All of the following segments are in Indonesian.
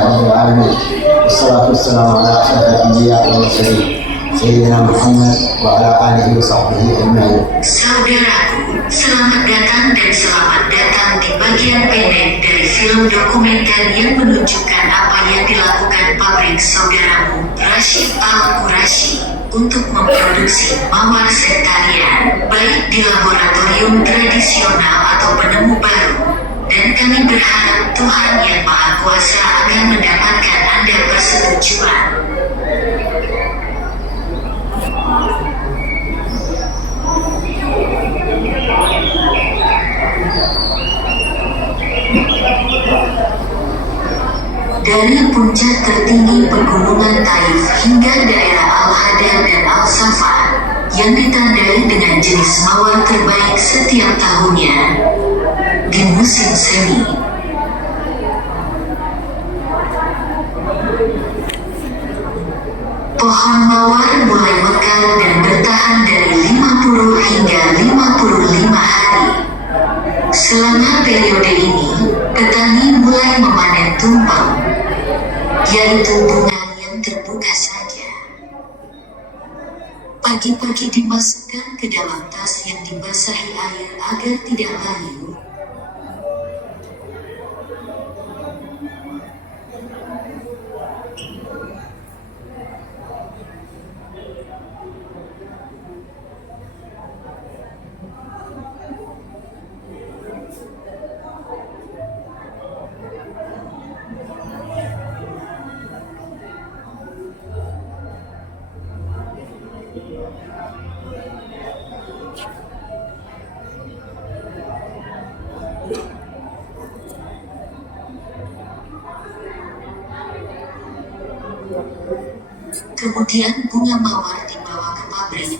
رب العالمين. والصلاة والسلام على أشرف الأنبياء والمرسلين سيدنا محمد وعلى آله وصحبه أجمعين. Saudaraku, selamat datang dan selamat datang di bagian pendek dari film dokumenter yang menunjukkan apa yang dilakukan pabrik saudaramu Rashid Al-Qurashi untuk memproduksi mawar sektarian, baik di laboratorium tradisional atau penemu baru. Dan kami berharap Tuhan Yang Maha Kuasa akan mendapatkan Anda persetujuan. Dari puncak tertinggi pegunungan Taif hingga daerah Al-Hada dan Al-Safa, yang ditandai dengan jenis mawar terbaik setiap tahunnya di musim semi. Pohon mawar mulai mekar dan bertahan dari 50 hingga 55 hari. Selama periode ini, petani mulai memanen tumpeng, yaitu bunga yang terbuka saja. Pagi-pagi dimasukkan ke dalam tas yang dibasahi air agar tidak layu. Kemudian bunga mawar dibawa ke pabrik.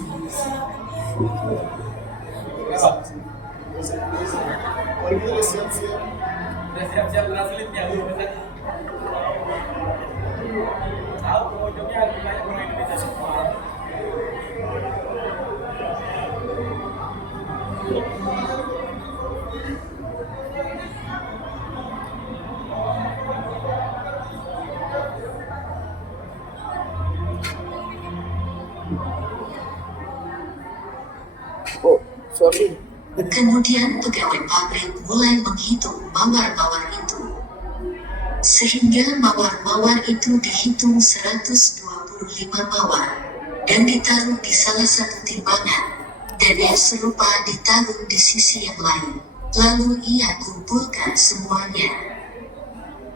Kemudian pegawai pabrik mulai menghitung mawar-mawar itu. Sehingga mawar-mawar itu dihitung 125 mawar, dan ditaruh di salah satu timbangan, dan yang serupa ditaruh di sisi yang lain. Lalu ia kumpulkan semuanya.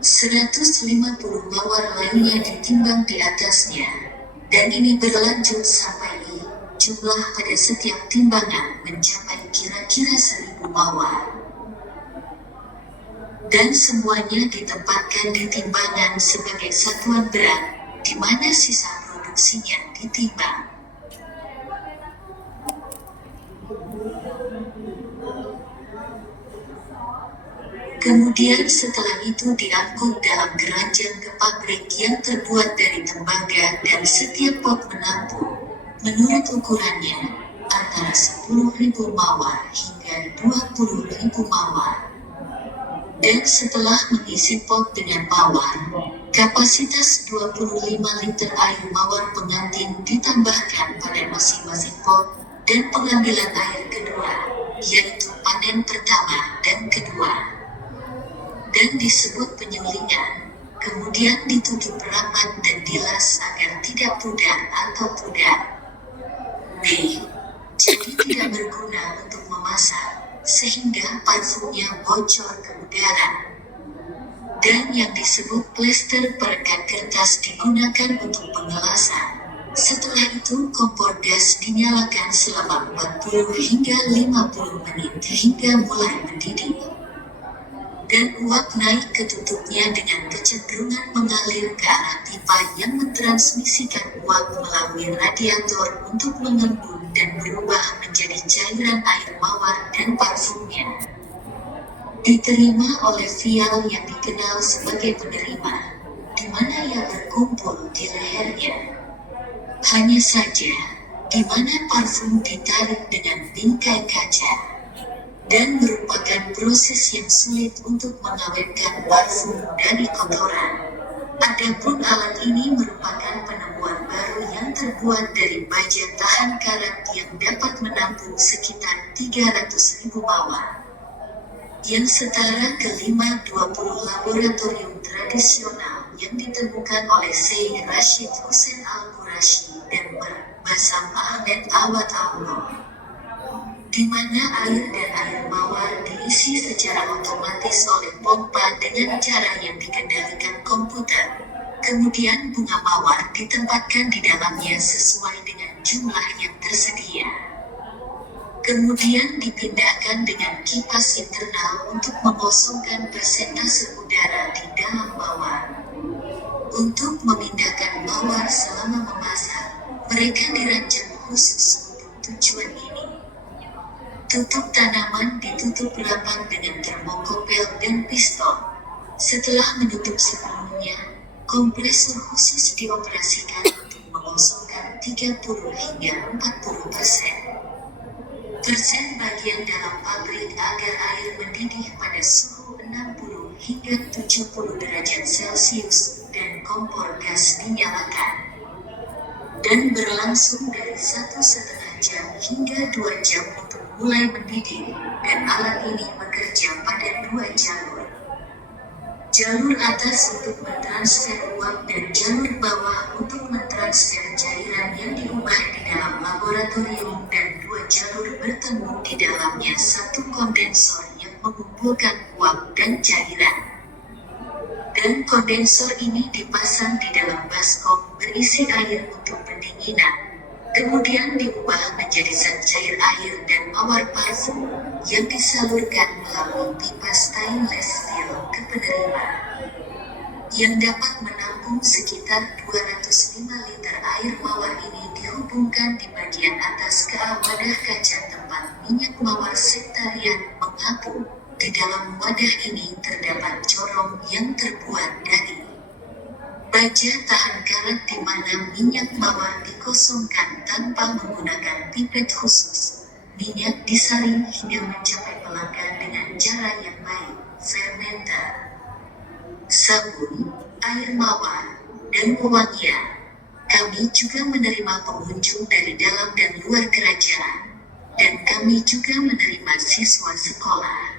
150 mawar lainnya ditimbang di atasnya, dan ini berlanjut sampai jumlah pada setiap timbangan mencapai kira-kira 1000 mawar. Dan semuanya ditempatkan di timbangan sebagai satuan berat, di mana sisa produksinya ditimbang. Kemudian setelah itu diangkut dalam keranjang ke pabrik yang terbuat dari tembaga dan setiap pot menampung, menurut ukurannya, antara 10.000 mawar hingga 20.000 mawar. Dan setelah mengisi pot dengan mawar, kapasitas 25 liter air mawar pengantin ditambahkan pada masing-masing pot, dan pengambilan air kedua, yaitu panen pertama dan kedua. Dan disebut penyulingan, kemudian ditutup rapat dan dilas agar tidak pudar atau pudar. B. Jadi tidak berguna untuk memasak, sehingga parfumnya bocor ke udara. Dan yang disebut plester perekat kertas digunakan untuk pengelasan. Setelah itu kompor gas dinyalakan selama 40 hingga 50 menit hingga mulai mendidih. Dan uap naik ke tutupnya dengan kecenderungan mengalir ke arah pipa yang mentransmisikan uap melalui radiator untuk mengembun dan berubah menjadi cairan air mawar dan parfumnya. Diterima oleh vial yang dikenal sebagai penerima, di mana ia berkumpul di lehernya. Hanya saja, di mana parfum ditarik dengan bingkai kaca. Dan merupakan proses yang sulit untuk mengawetkan parfum dari kotoran. Adapun alat ini merupakan penemuan baru yang terbuat dari baja tahan karat yang dapat menampung sekitar 300.000 mawar, yang setara ke 520 laboratorium tradisional yang ditemukan oleh Syekh Rashid Hussein Al-Qurashi dan Basam Ahmed Awad Allah, di mana air dan air mawar diisi secara otomatis oleh pompa dengan cara yang dikendalikan komputer. Kemudian bunga mawar ditempatkan di dalamnya sesuai dengan jumlah yang tersedia. Kemudian dipindahkan dengan kipas internal untuk mengosongkan persentase udara di dalam mawar. Untuk memindahkan mawar selama memasak, mereka dirancang khusus untuk tujuan ini. Tutup tanaman ditutup rapat dengan termokopel dan pistol. Setelah menutup sebelumnya, kompresor khusus dioperasikan untuk mengosongkan 30 hingga 40% bagian dalam pabrik agar air mendidih pada suhu 60 hingga 70 derajat Celcius dan kompor gas dinyalakan, dan berlangsung dari 1,5 jam hingga 2 jam untuk mulai mendidih, dan alat ini bekerja pada 2 jalur. Jalur atas untuk mentransfer uap dan jalur bawah untuk mentransfer cairan yang diubah di dalam laboratorium, dan 2 jalur bertemu di dalamnya satu kondensor yang mengumpulkan uap dan cairan. Dan kondensor ini dipasang di dalam baskom berisi air untuk pendinginan, kemudian diubah menjadi zat cair air dan mawar parfum yang disalurkan melalui pipa stainless steel ke penerima, yang dapat menampung sekitar 205 liter air mawar. Ini dihubungkan di bagian atas ke wadah kaca tempat minyak mawar sektarian mengapung. Di dalam wadah ini terdapat corong yang terbuat dari baja tahan karat di mana minyak mawar dikosongkan tanpa menggunakan pipet khusus. Minyak disaring hingga mencapai pelanggan dengan cara yang baik, fermenter, sabun, air mawar, dan pewangian. Kami juga menerima pengunjung dari dalam dan luar kerajaan, dan kami juga menerima siswa sekolah.